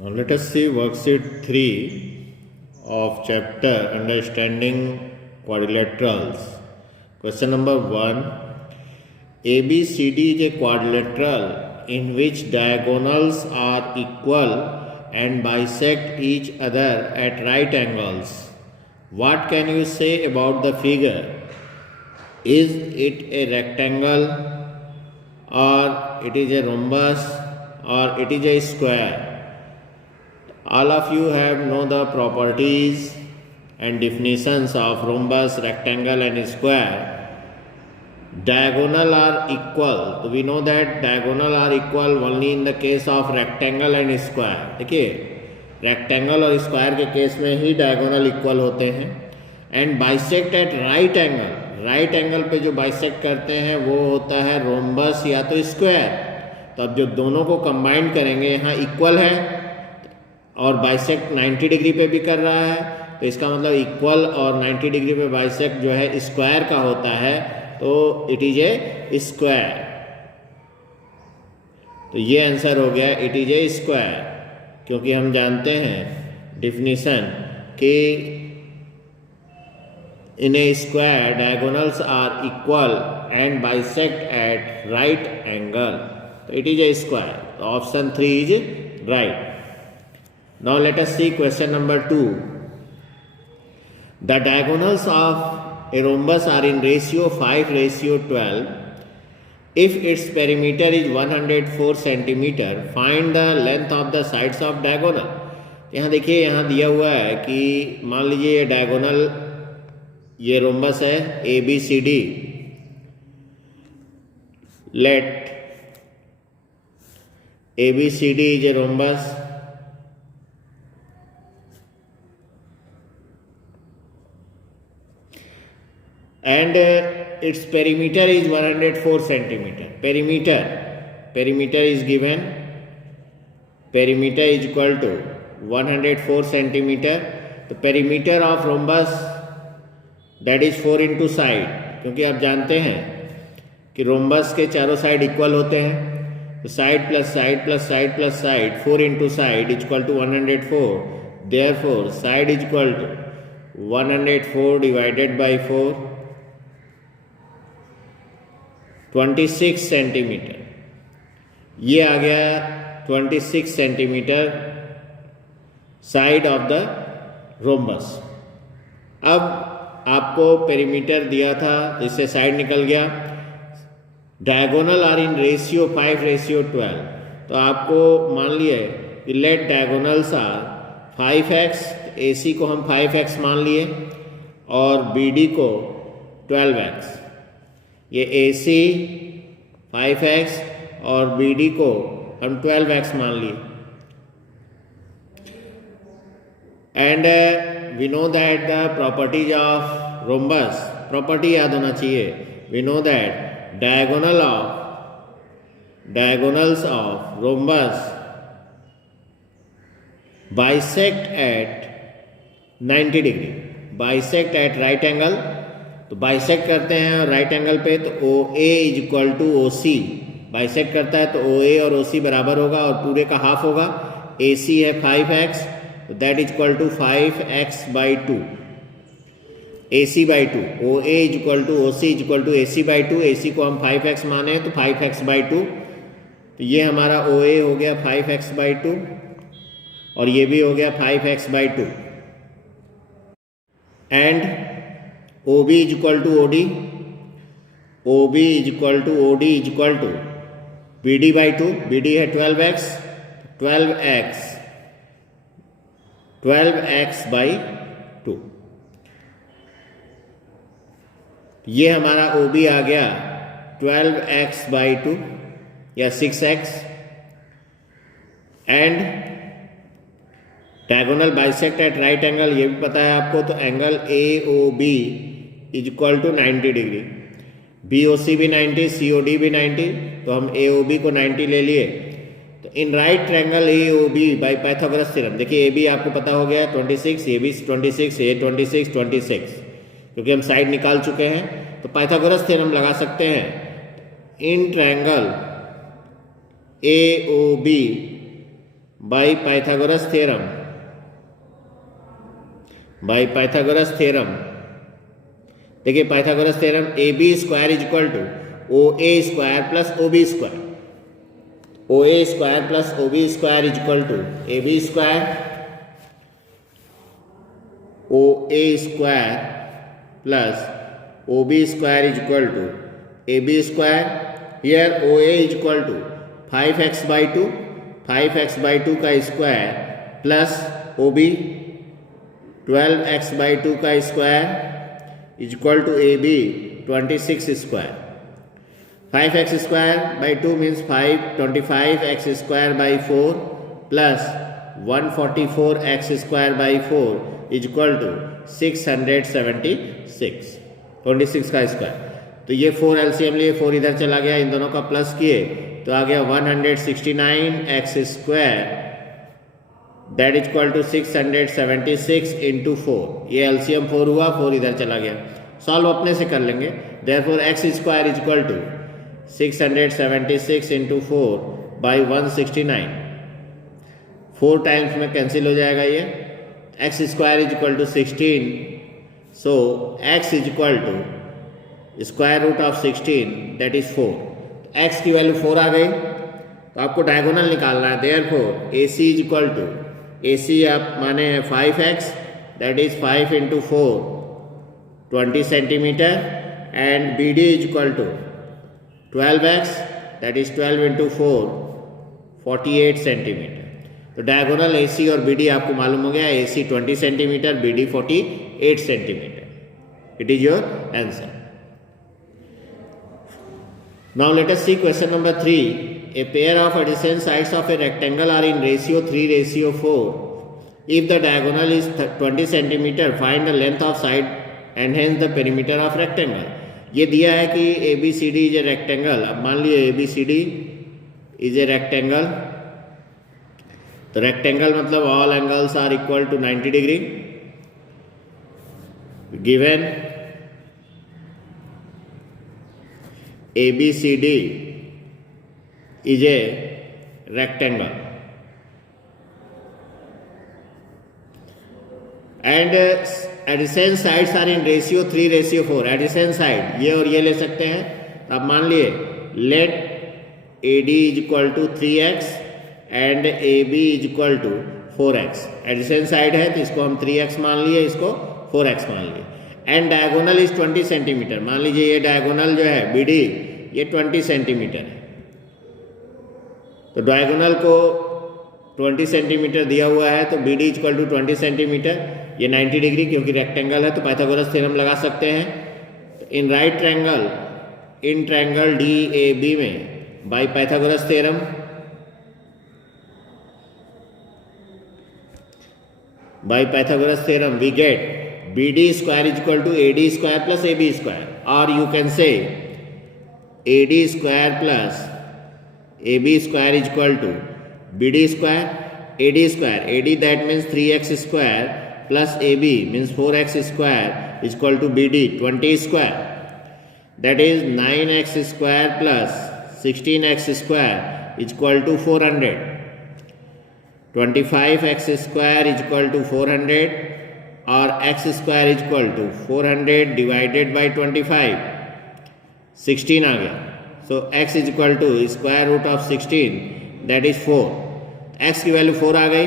Now let us see worksheet 3 of chapter Understanding Quadrilaterals. Question number 1. ABCD is a quadrilateral in which diagonals are equal and bisect each other at right angles. What can you say about the figure? Is it a rectangle, or it is a rhombus, or it is a square? All of you have know the properties and definitions of rhombus, rectangle and square. Diagonal are equal, so we know that diagonal are equal only in the case of rectangle and square. देखिए rectangle और square के case में ही diagonal equal होते हैं. And bisect at right angle, right angle पे जो bisect करते हैं वो होता है रोम्बस या तो स्क्वायर. तो अब जो दोनों को कंबाइन करेंगे, यहाँ इक्वल है और बाइसेक्ट 90 डिग्री पे भी कर रहा है, तो इसका मतलब इक्वल और 90 डिग्री पे बाइसेक्ट जो है स्क्वायर का होता है, तो इट इज ए स्क्वायर. तो ये आंसर हो गया, इट इज ए स्क्वायर, क्योंकि हम जानते हैं डिफिनीशन कि in a square diagonals are equal and bisect at right angle. So it is a square. So option 3 is right. Now let us see question number 2. The diagonals of a rhombus are in ratio 5:12. If its perimeter is 104 centimeter, find the length of the sides of diagonal. यहाँ देखिए, यहाँ दिया हुआ है कि मान लीजिए ये डायगोनल, ये रोम्बस है ABCD. Let ABCD is a rhombus and its perimeter is 104 centimeter. Perimeter is given. Perimeter is equal to 104 centimeter. The perimeter of rhombus that is 4 into side, क्योंकि आप जानते हैं कि रोम्बस के चारों साइड इक्वल होते हैं, तो side plus side plus side plus side 4 into side is equal to 104. Therefore side is equal to 104 divided by 4, 26 centimetre. ये आ गया 26 centimetre side of the rhombus. अब आपको पेरीमीटर दिया था, तो इससे साइड निकल गया. Diagonal are in ratio 5:12. तो आपको मान लिए late diagonals are 5x, AC को हम 5x मान लिए और BD को 12x. ये AC 5x और BD को हम 12x मान लिए. And we know that the properties of rhombus, property याद होना चाहिए. We know that diagonals of rhombus bisect at 90 degree, bisect at right angle. तो बाइसेक्ट करते हैं राइट एंगल पे, तो OA is equal to OC. Bisect करता है तो OA और OC बराबर होगा और पूरे का हाफ होगा. AC है 5x, that is equal to 5x by 2, AC by 2. OA is equal to OC is equal to AC by 2. AC को हम 5x माने तो 5x by 2. तो ये हमारा OA हो गया 5x by 2 और ये भी हो गया 5x by 2. And OB is equal to OD. OB is equal to OD is equal to BD by 2. BD है 12x, 12x by 2. ये हमारा OB आ गया 12x by 2 या 6x. And diagonal bisect at right angle, ये भी पता है आपको, तो angle AOB is equal to 90 degree. BOC भी 90, COD भी 90, तो हम AOB को 90 ले लिए. तो इन right triangle AOB bye Pythagoras theorem, देखिए AB आपको पता हो गया 26, AB 26, A 26, 26, क्योंकि हम साइड निकाल चुके हैं. तो पाइथागोरस थ्योरम लगा सकते हैं. In triangle AOB by Pythagoras theorem, by Pythagoras theorem. देखिए Pythagoras theorem, A B square is equal to O A square plus O B square, O A square plus O B square is equal to A B square O A square plus O B square is equal to A B square. Here O A is equal to 5x by 2, 5x by 2 का square plus O B 12x by 2 का square is equal to A B 26 square. 5x square by 2 means 25x square by 4 plus 144x square by 4 is equal to 676, 26 का square. तो ये 4 LCM लिए, 4 इधर चला गया, इन दोनों का प्लस किए तो आ गया 169x square that is equal to 676 into 4। ये एलसीएम 4 हुआ, 4 इधर चला गया, सॉल्व अपने से कर लेंगे। Therefore x square is equal to 676 into 4 by 169, 4 times में कैंसिल हो जाएगा ये। X square is equal to 16, so x is equal to square root of 16 that is 4। X की वैल्यू 4 आ गई तो आपको डायगोनल निकालना है। Therefore A C is equal to, A C आप माने 5x that is 5 into 4 20 centimetre, and B D is equal to 12x that is 12 into 4 48 centimetre. तो डायगोनल ए सी और बी डी आपको मालूम हो गया, A C 20 centimetre, B D 48 centimetre. It is your answer. Now let us see question number 3. A pair of adjacent sides of a rectangle are in ratio 3:4. If the diagonal is 20 cm, find the length of side and hence the perimeter of rectangle. ये दिया है कि ABCD is a rectangle। अब मान लीजिए ABCD is a rectangle, तो rectangle मतलब all angles are equal to 90 degree. Given ABCD is a rectangle and adjacent sides are in ratio 3:4. adjacent side ये और ये ले सकते हैं। अब मान लिए let AD is equal to 3x and AB is equal to 4x। adjacent side है तो इसको हम 3x मान लिए, इसको 4x मान लिए। And diagonal is 20 centimetre. मान लीजिए ये डायगोनल जो है बी डी ये 20 सेंटीमीटर है, तो डायगोनल को 20 सेंटीमीटर दिया हुआ है, तो B D equal to 20 centimetre, ये 90 डिग्री क्योंकि रेक्टेंगल है तो पाइथागोरस थ्योरम लगा सकते हैं। In right triangle, in triangle D A B में by Pythagoras theorem, by Pythagoras theorem we get BD square is equal to AD square plus AB square, or you can say AD square plus AB square is equal to BD square, AD square, AD that means 3x square plus AB means 4x square is equal to BD 20 square, that is 9x square plus 16x square is equal to 400. 25x square is equal to 400 और x square is equal to 400 divided by 25, 16 आ गया। So x is equal to square root of 16 that is 4। x की value 4 आ गई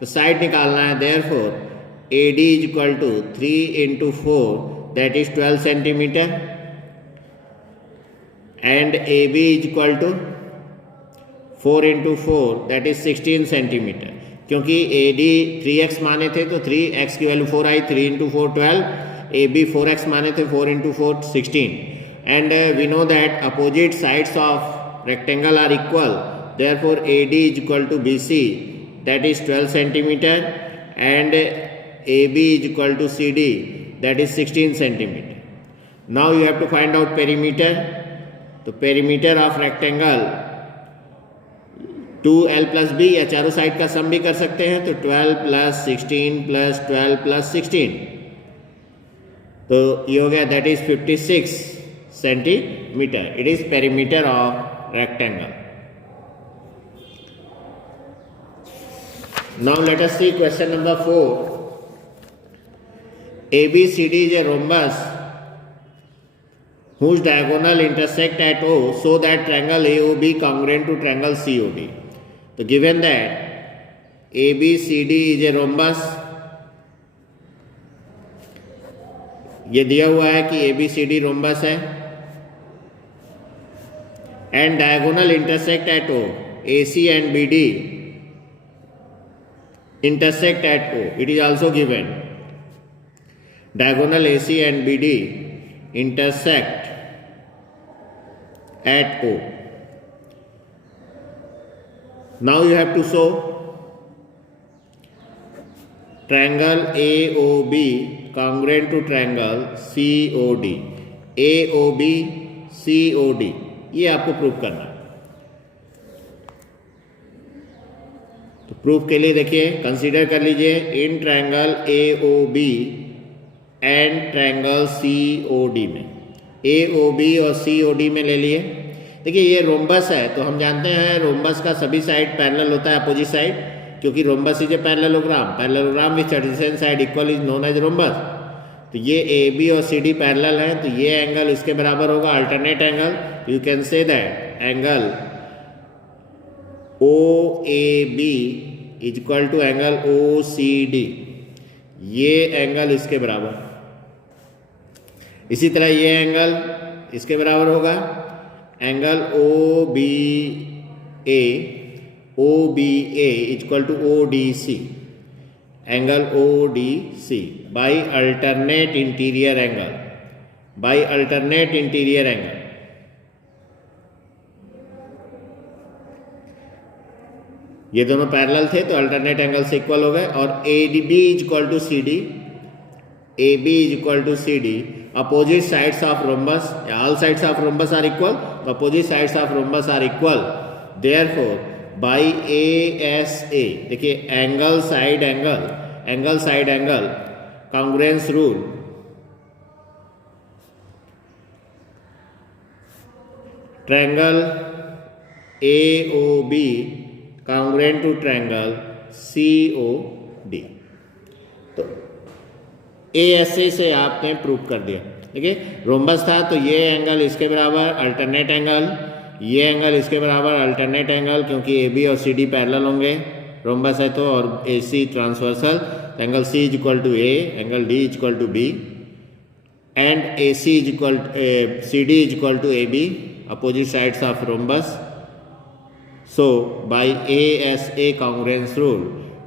तो side निकालना है। Therefore AD is equal to 3 into 4 that is 12 centimetre and AB is equal to 4 into 4 that is 16 centimetre. क्योंकि AD 3x माने थे तो 3x की वैल्यू 4 आई, 3 इंटू 4 12, AB 4x माने थे, 4 into 4 16, and we know that opposite sides of rectangle are equal, therefore AD is equal to BC that is 12 centimetre and AB is equal to CD that is 16 centimetre. Now you have to find out perimeter. तो perimeter of rectangle 2L plus B या चारों side का सम भी कर सकते हैं, तो 12 plus 16 plus 12 plus 16, तो ये हो गया that is 56 centimetre. It is perimeter of rectangle. Now let us see question number 4. ABCD is a rhombus whose diagonal intersect at O so that triangle AOB congruent to triangle COD. तो given that ABCD is a rhombus, ये दिया हुआ है कि ABCD rhombus है, and diagonal intersect at O, AC and BD intersect at O. It is also given. Diagonal AC and BD intersect at O. Now you have to show triangle AOB congruent to triangle COD. AOB COD, ये आपको proof करना है. तो proof के लिए देखिए, consider कर लीजिए इन triangle AOB and triangle COD में. AOB और COD में ले लिए. देखिए ये रोम्बस है, तो हम जानते हैं रोम्बस का सभी साइड पैरेलल होता है अपोजिट साइड, क्योंकि rhombus is a parallelogram. Parallelogram which adjacent side equal is known as rhombus. तो ये AB और CD पैरेलल हैं, तो ये एंगल इसके बराबर होगा, alternate angle. You can say that angle OAB is equal to angle OCD. ये एंगल इसके बराबर. इसी तरह ये एंगल इसके बराबर होगा, angle OBA is equal to ODC. Angle ODC by alternate interior angle. By alternate interior angle. ये दोनों पैरेलल थे तो अल्टरनेट एंगल से इक्वल हो गए. और ADB is equal to CD. AB is equal to CD. Opposite sides of rhombus, all sides of rhombus are equal, तो opposite sides of rhombus are equal. Therefore by ASA, देखिए angle side angle, angle side angle congruence rule. Triangle AOB congruent to triangle COD. तो ASA से आपने prove कर दिया. देखिए rhombus था तो ये एंगल इसके बराबर अल्टरनेट एंगल, ये एंगल इसके बराबर अल्टरनेट एंगल, क्योंकि AB और CD पैरेलल होंगे रोम्बस है तो, और AC transversal. Angle C is equal to A, angle D is equal to B, and AC is equal CD is equal to AB, opposite sides of rhombus. So by ASA congruence rule,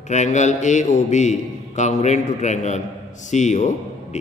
triangle AOB congruent to triangle COD.